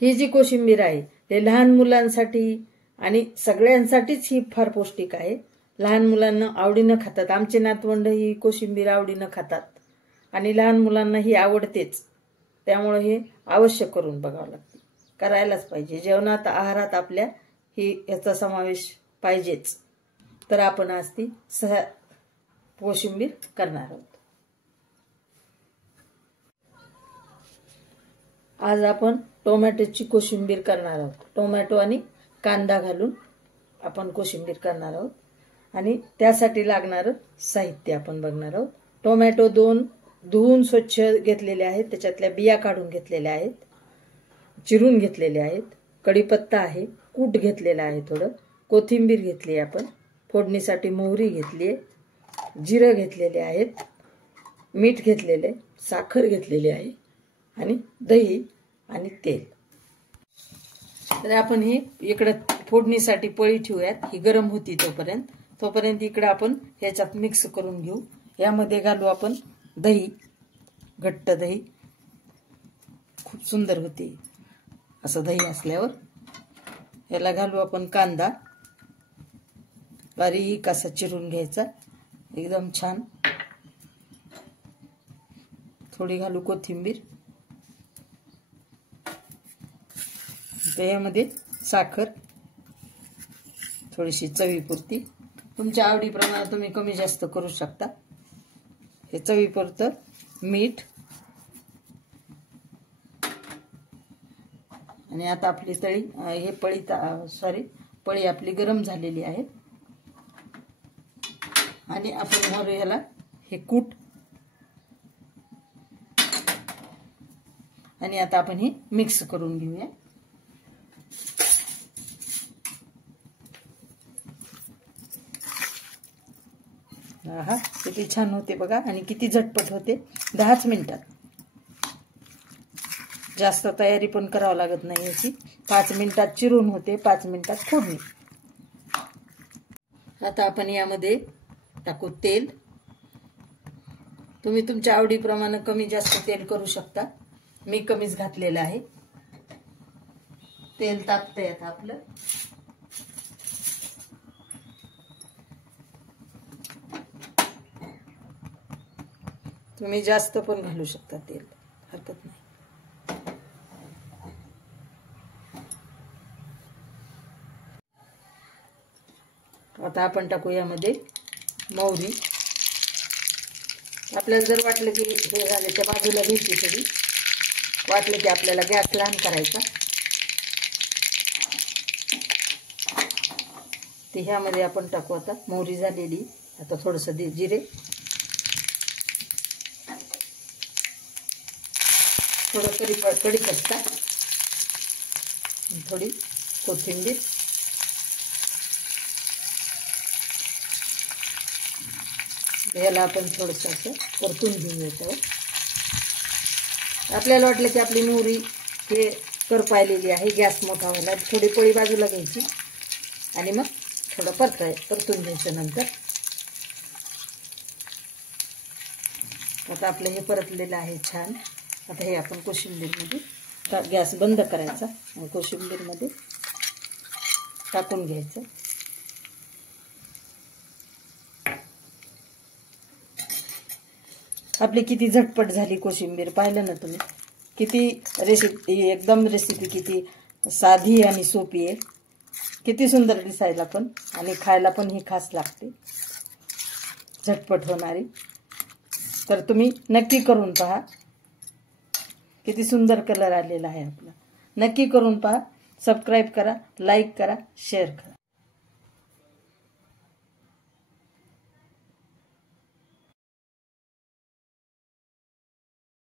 ही जी कोशिंबीर आहे ते लहान मुलांसाठी आणि सगळ्यांसाठीच ही फार पौष्टिक आहे। लहान मुलांना आवडीनं खातात, आमचे नातवंड ही कोशिंबीर आवडीनं खातात आणि लहान मुलांना ही आवडतेच। त्यामुळे हे अवश्य करून बघावं लागते, करायलाच पाहिजे। जेवणात आहारात आपल्या ही याचा समावेश पाहिजेच। तर आपण आज ती कोशिंबीर करणार आहोत। आज आपण टोमॅटोची कोशिंबीर करणार आहोत। टोमॅटो आणि कांदा घालून आपण कोशिंबीर करणार आहोत आणि त्यासाठी लागणारं साहित्य आपण बघणार आहोत। टोमॅटो 2 धुवून स्वच्छ घेतलेले आहेत, त्याच्यातल्या बिया काढून घेतलेल्या आहेत, चिरून घेतलेले आहेत। कढीपत्ता आहे, कूट घेतलेला आहे, थोडं कोथिंबीर घेतली आपण, फोडणीसाठी मोहरी घेतली, जिरं घेतलेले आहेत, मीठ घेतलेले, साखर घेतलेली आहे आणि दही आणि तेल। तर आपण हे इकडे फोडणीसाठी पळी ठेवूयात, ही गरम होती तोपर्यंत इकडे आपण ह्याच्यात मिक्स करून घेऊ। यामध्ये घालू आपण दही, घट्ट दही, खूप सुंदर होते असं दही असल्यावर। याला घालू आपण कांदा, बारीक असा चिरून घ्यायचा, एकदम छान। थोडी घालू कोथिंबीर, यामध्ये साखर थोडीशी चवीपुरती, तुमच्या आवडीप्रमाणे तुम्ही कमी जास्त करू शकता। हे चवीपुरतं मीठ आणि आता आपली पळी आपली गरम झालेली आहे आणि आपण घालू ह्याला हे कूट आणि आता आपण हे मिक्स करून घेऊया। हा किती छान होते बघा आणि किती झटपट होते, 10च मिनिटात। जास्त तयारी पण करावं लागत नाही याची, 5 मिनिटात चिरून होते, 5 मिनिटात फोडणी। आता आपण यामध्ये टाकू तेल, तुम्ही तुमच्या आवडीप्रमाणे कमी जास्त तेल करू शकता, मी कमीच घातलेलं आहे। तेल तापतंय आता आपलं, तुम्ही जास्त पण घालू शकता तेल, हरकत नाही। आता आपण टाकू यामध्ये मोहरी, आपल्याला जर वाटलं की हे झाले त्या बाजूला घ्यायची, थोडी वाटलं की आपल्याला गॅस लहान करायचा, ते ह्यामध्ये आपण टाकू। आता मोहरी झालेली, आता थोडंसं जिरे, थोडं कढीपत्ता, थोडी कोथिंबीर, याला आपण थोडंसं असं परतून घेऊन येतो। आपल्याला वाटलं की आपली मोहरी हे करपायलेली आहे, गॅस मोठा व्हायला, थोडी पळी बाजूला घ्यायची आणि मग थोडं परतून घ्यायचं। नंतर आता आपलं हे परतलेलं आहे छान। आता हे आपण कोशिंबीरमध्ये गॅस बंद करायचा आणि कोशिंबीरमध्ये टाकून घ्यायचं। आपली किती झटपट झाली कोशिंबीर, पाहिलं ना तुम्ही, किती एकदम रेसिपी किती साधी आणि सोपी आहे, किती सुंदर दिसायला पण आणि खायला पण ही खास लागते, झटपट होणारी। तर तुम्ही नक्की करून पहा, किती सुंदर कलर आलेला आहे आपला, नक्की करून पहा। सबस्क्राइब करा, लाईक करा, शेअर करा।